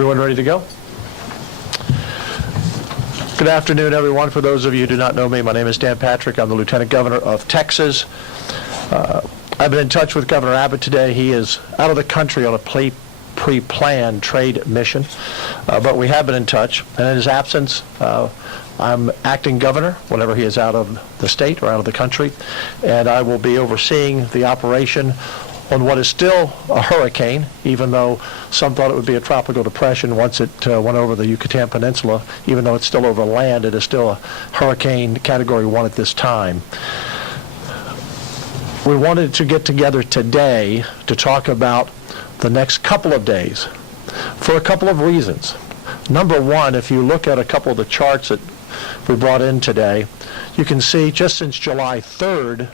Everyone ready to go? Good afternoon, everyone. For those of you who do not know me, my name is Dan Patrick. I'm the Lieutenant Governor of Texas. I've been in touch with Governor Abbott today. He is out of the country on a pre-planned trade mission, but we have been in touch. And in his absence, I'm acting governor whenever he is out of the state or out of the country, and I will be overseeing the operation on what is still a hurricane, even though some thought it would be a tropical depression once it went over the Yucatan Peninsula. Even though it's still over land, it is still a hurricane category 1 at this time. We wanted to get together today to talk about the next couple of days for a couple of reasons. Number one, if you look at a couple of the charts that we brought in today, you can see just since July 3rd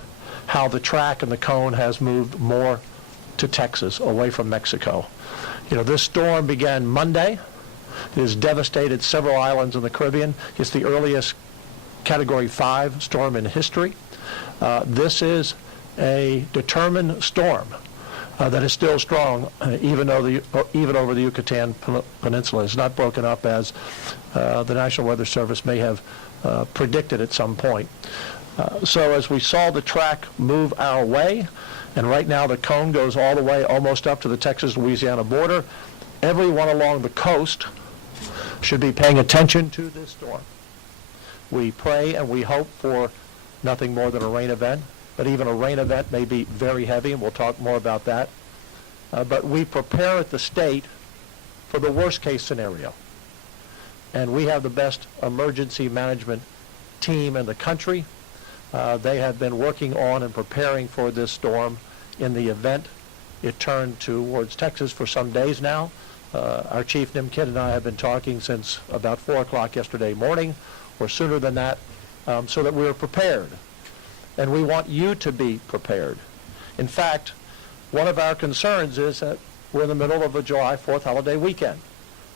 how the track and the cone has moved more to Texas, away from Mexico. You know, this storm began Monday. It has devastated several islands in the Caribbean. It's the earliest Category 5 storm in history. This is a determined storm that is still strong, even over the Yucatan Peninsula. It's not broken up as the National Weather Service may have predicted at some point. So as we saw the track move our way, and right now the cone goes all the way almost up to the Texas-Louisiana border, everyone along the coast should be paying attention to this storm. We pray and we hope for nothing more than a rain event, but even a rain event may be very heavy, and we'll talk more about that. But we prepare at the state for the worst-case scenario. And we have the best emergency management team in the country. They have been working on and preparing for this storm in the event it turned towards Texas for some days now. Our Chief Nim Kidd and I have been talking since about 4 o'clock yesterday morning, or sooner than that, so that we're prepared. And we want you to be prepared. In fact, one of our concerns is that we're in the middle of a July 4th holiday weekend.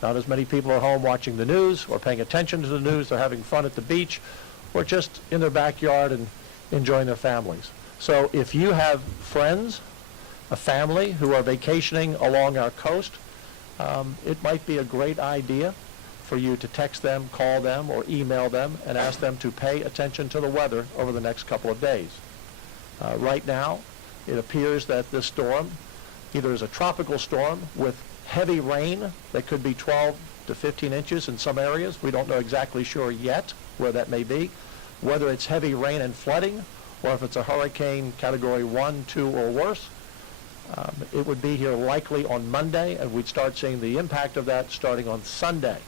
Not as many people are home watching the news or paying attention to the news. They're having fun at the beach or just in their backyard and enjoying their families. So if you have friends, a family who are vacationing along our coast, it might be a great idea for you to text them, call them, or email them and ask them to pay attention to the weather over the next couple of days. Right now, it appears that this storm either is a tropical storm with heavy rain that could be 12 to 15 inches in some areas. We don't know exactly sure yet where that may be, whether it's heavy rain and flooding, or if it's a hurricane category 1, 2, or worse. It would be here likely on Monday, and we'd start seeing the impact of that starting on Sunday.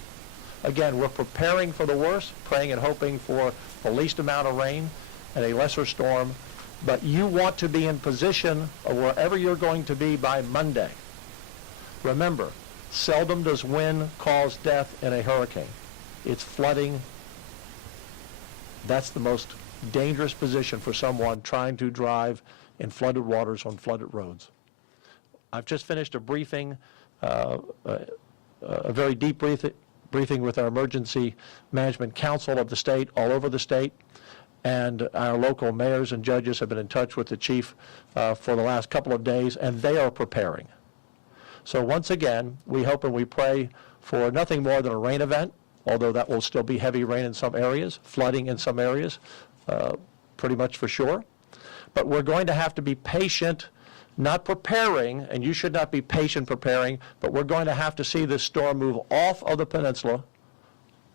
Again, we're preparing for the worst, praying and hoping for the least amount of rain and a lesser storm, but you want to be in position of wherever you're going to be by Monday. Remember, seldom does wind cause death in a hurricane. It's flooding. That's the most dangerous position for someone trying to drive in flooded waters on flooded roads. I've just finished a briefing, a very deep briefing with our Emergency Management Council of the state, all over the state, and our local mayors and judges have been in touch with the chief for the last couple of days, and they are preparing. So once again, we hope and we pray for nothing more than a rain event, although that will still be heavy rain in some areas, flooding in some areas, pretty much for sure. But we're going to have to be patient, not preparing, and you should not be patient preparing, but we're going to have to see this storm move off of the peninsula,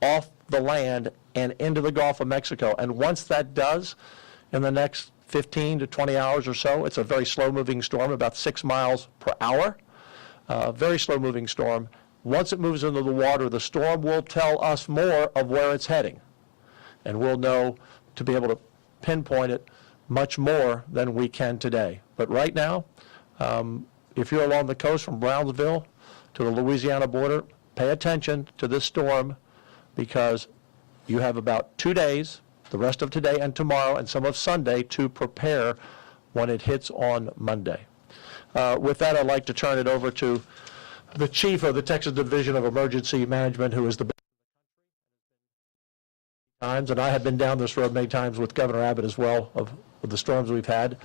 off the land, and into the Gulf of Mexico. And once that does, in the next 15 to 20 hours or so, it's a very slow-moving storm, about 6 miles per hour, very slow-moving storm. Once it moves into the water, the storm will tell us more of where it's heading, and we'll know to be able to pinpoint it much more than we can today. But right now, if you're along the coast from Brownsville to the Louisiana border, pay attention to this storm, because you have about 2 days, the rest of today and tomorrow and some of Sunday, to prepare when it hits on Monday. With that, I'd like to turn it over to the chief of the Texas Division of Emergency Management, who is the times, and I have been down this road many times with Governor Abbott as well of the storms we've had.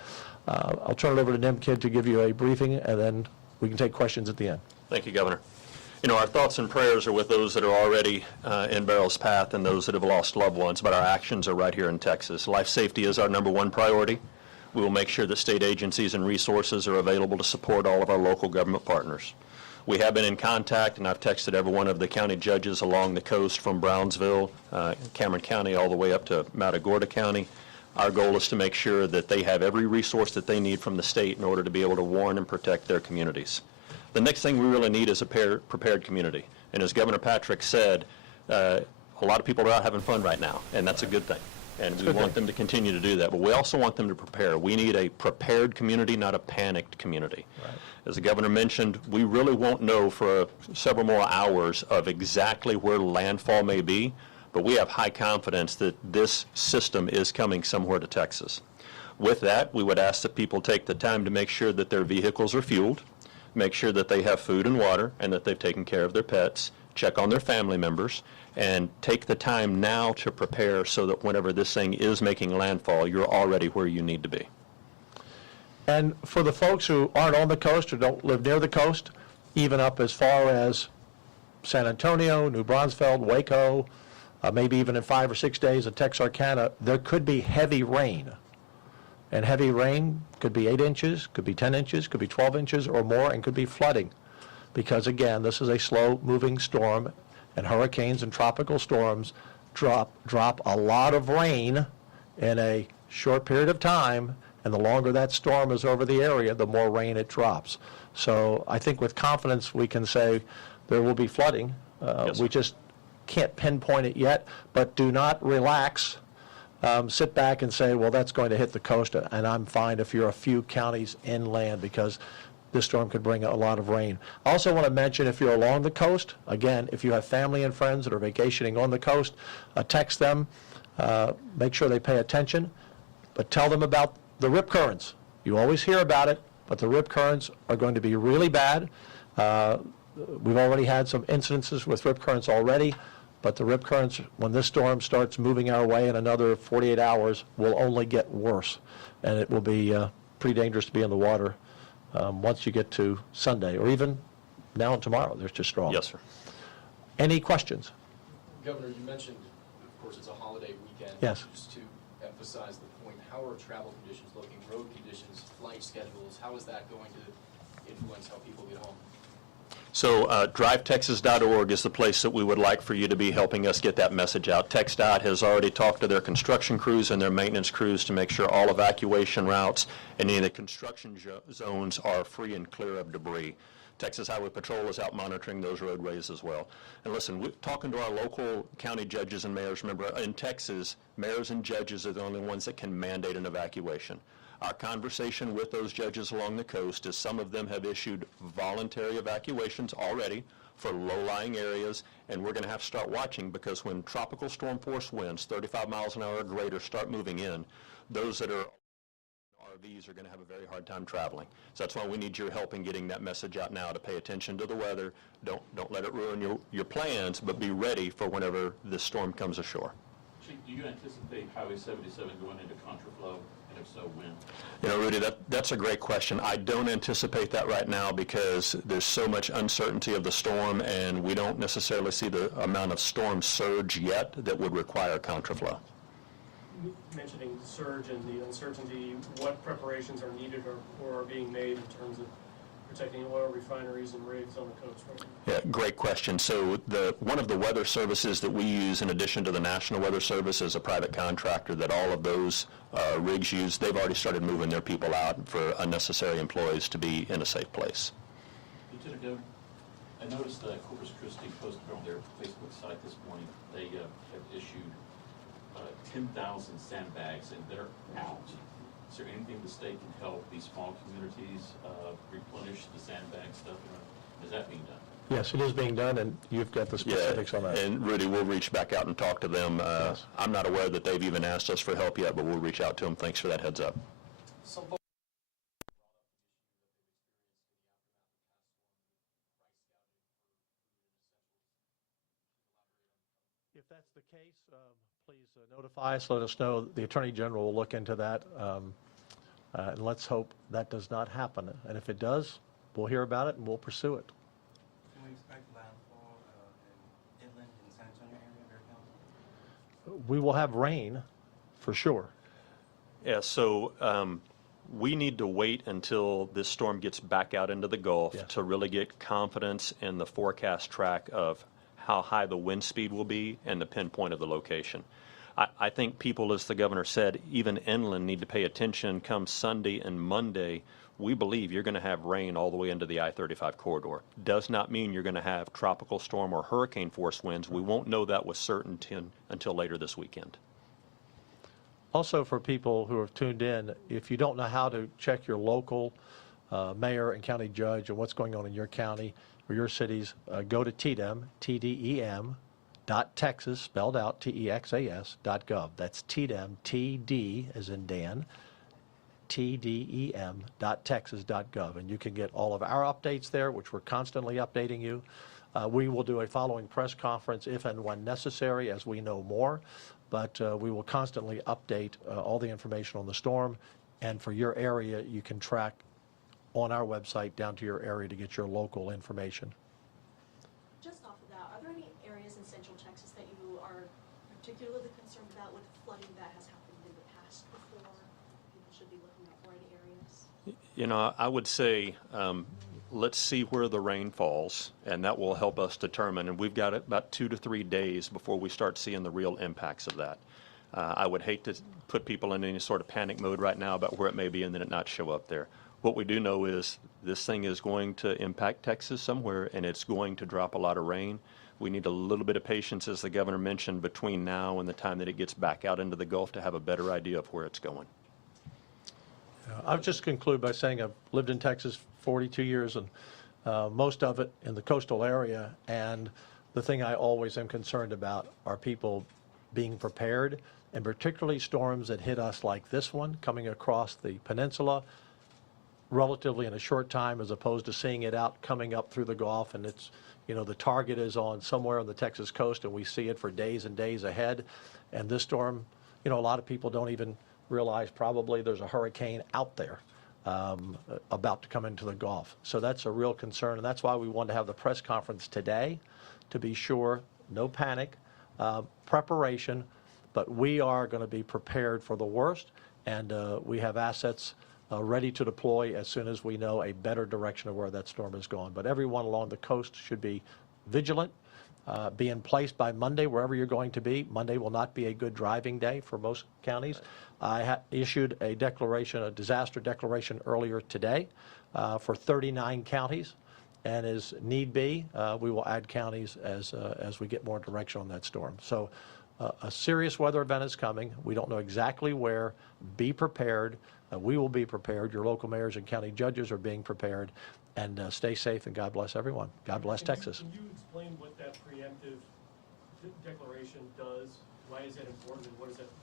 I'll turn it over to Nim Kidd to give you a briefing, and then we can take questions at the end. Thank you, Governor. You know, our thoughts and prayers are with those that are already in Beryl's path and those that have lost loved ones, but our actions are right here in Texas. Life safety is our #1 priority. We will make sure that state agencies and resources are available to support all of our local government partners. We have been in contact, and I've texted every one of the county judges along the coast from Brownsville, Cameron County, all the way up to Matagorda County. Our goal is to make sure that they have every resource that they need from the state in order to be able to warn and protect their communities. The next thing we really need is a prepared community. And as Governor Patrick said, a lot of people are out having fun right now, and that's a good thing. And we want them to continue to do that. But we also want them to prepare. We need a prepared community, not a panicked community. Right. As the governor mentioned, we really won't know for several more hours of exactly where landfall may be, but we have high confidence that this system is coming somewhere to Texas. With that, we would ask that people take the time to make sure that their vehicles are fueled, make sure that they have food and water, and that they've taken care of their pets, check on their family members, and take the time now to prepare so that whenever this thing is making landfall, you're already where you need to be. And for the folks who aren't on the coast or don't live near the coast, even up as far as San Antonio, New Braunfels, Waco, maybe even in 5 or 6 days at Texarkana, there could be heavy rain. And heavy rain could be 8 inches, could be 10 inches, could be 12 inches or more, and could be flooding. Because again, this is a slow-moving storm, and hurricanes and tropical storms drop a lot of rain in a short period of time, and the longer that storm is over the area, the more rain it drops. So I think with confidence we can say there will be flooding. Yes. We just can't pinpoint it yet, but do not relax. Sit back and say, well, that's going to hit the coast, and I'm fine if you're a few counties inland, because this storm could bring a lot of rain. I also want to mention, if you're along the coast, again, if you have family and friends that are vacationing on the coast, text them, make sure they pay attention, but tell them about the rip currents. You always hear about it, but the rip currents are going to be really bad. We've already had some incidences with rip currents already, but the rip currents, when this storm starts moving our way in another 48 hours, will only get worse, and it will be pretty dangerous to be in the water once you get to Sunday, or even now and tomorrow. They're just strong. Yes, sir. Any questions? Governor, you mentioned, of course, it's a holiday weekend. Yes. Just to emphasize the point, how are travel conditions looking, road conditions, flight schedules? How is that going to influence how people get home? So drivetexas.org is the place that we would like for you to be helping us get that message out. TxDOT has already talked to their construction crews and their maintenance crews to make sure all evacuation routes and any of the construction zones are free and clear of debris. Texas Highway Patrol is out monitoring those roadways as well. And listen, we're talking to our local county judges and mayors. Remember, in Texas, mayors and judges are the only ones that can mandate an evacuation. Our conversation with those judges along the coast is some of them have issued voluntary evacuations already for low-lying areas, and we're going to have to start watching, because when tropical storm force winds, 35 miles an hour or greater, start moving in, those that are RVs are going to have a very hard time traveling. So that's why we need your help in getting that message out now, to pay attention to the weather. Don't let it ruin your plans, but be ready for whenever this storm comes ashore. Chief, do you anticipate Highway 77 going into contraflow, and if so, when? You know, Rudy, that's a great question. I don't anticipate that right now, because there's so much uncertainty of the storm, and we don't necessarily see the amount of storm surge yet that would require contraflow. Mentioning the surge and the uncertainty, what preparations are needed or are being made in terms of protecting oil refineries and rigs on the coast right now? Yeah, great question. So one of the weather services that we use, in addition to the National Weather Service, is a private contractor that all of those rigs use. They've already started moving their people out for unnecessary employees to be in a safe place. Lieutenant Governor, I noticed that Corpus Christi posted on their Facebook site this morning, they have issued 10,000 sandbags, and they're out. Is there anything the state can help these small communities replenish the sandbag stuff? Is that being done? Yes, it is being done, and you've got the specifics on that. And Rudy, we'll reach back out and talk to them. Yes. I'm not aware that they've even asked us for help yet, but we'll reach out to them. Thanks for that heads up. Some folks brought up the issue that they've experienced in the aftermath of Pascal for food and essentials. Could you elaborate on that? If that's the case, please notify us, let us know. The Attorney General will look into that, and let's hope that does not happen. And if it does, we'll hear about it and we'll pursue it. Can we expect landfall we will have rain for sure. Yeah, so we need to wait until this storm gets back out into the Gulf Yes. to really get confidence in the forecast track of how high the wind speed will be and the pinpoint of the location. I think people, as the governor said, even inland need to pay attention come Sunday and Monday. We believe you're going to have rain all the way into the I-35 corridor. Does not mean you're going to have tropical storm or hurricane force winds. We won't know that with certainty until later this weekend. Also, for people who have tuned in, if you don't know how to check your local mayor and county judge and what's going on in your county or your cities, go to TDEM, TDEM, .texas, spelled out, TEXAS.gov. That's TDEM, TD as in Dan, TDEM.texas.gov. And you can get all of our updates there, which we're constantly updating you. We will do a following press conference if and when necessary as we know more. But we will constantly update all the information on the storm. And for your area, you can track on our website down to your area to get your local information. Just off of that, are there any areas in central Texas that you are particularly concerned about with flooding that has happened in the past before? People should be looking out for any areas? You know, I would say let's see where the rain falls, and that will help us determine. And we've got about 2 to 3 days before we start seeing the real impacts of that. I would hate to put people in any sort of panic mode right now about where it may be and then it not show up there. What we do know is this thing is going to impact Texas somewhere, and it's going to drop a lot of rain. We need a little bit of patience, as the governor mentioned, between now and the time that it gets back out into the Gulf to have a better idea of where it's going. I'll just conclude by saying I've lived in Texas 42 years, and most of it in the coastal area. And the thing I always am concerned about are people being prepared, and particularly storms that hit us like this one coming across the peninsula relatively in a short time, as opposed to seeing it out coming up through the Gulf. And it's, you know, the target is on somewhere on the Texas coast, and we see it for days and days ahead. And this storm, you know, a lot of people don't even realize probably there's a hurricane out there about to come into the Gulf. So that's a real concern, and that's why we wanted to have the press conference today, to be sure, no panic, preparation, but we are going to be prepared for the worst, and we have assets ready to deploy as soon as we know a better direction of where that storm is going. But everyone along the coast should be vigilant, be in place by Monday, wherever you're going to be. Monday will not be a good driving day for most counties. I issued a declaration, a disaster declaration earlier today for 39 counties. And as need be, we will add counties as we get more direction on that storm. So a serious weather event is coming. We don't know exactly where. Be prepared. We will be prepared. Your local mayors and county judges are being prepared. And stay safe, and God bless everyone. God bless Texas. Can you explain what that preemptive declaration does? Why is that important, and what does that do?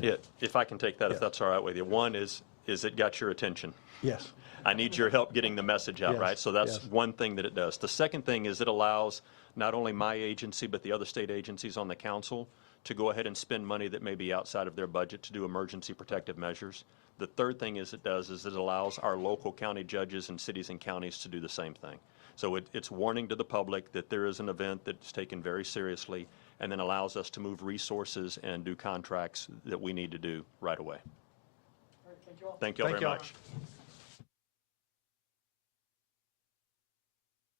Yeah, if I can take that, Yeah. if that's all right with you. One is it got your attention. Yes. I need your help getting the message out, Yes, right? So that's yes. one thing that it does. The second thing is it allows not only my agency, but the other state agencies on the council to go ahead and spend money that may be outside of their budget to do emergency protective measures. The third thing is it allows our local county judges and cities and counties to do the same thing. So it's warning to the public that there is an event that's taken very seriously, and then allows us to move resources and do contracts that we need to do right away. All right, thank you all. Thank you all Thank very you all. much.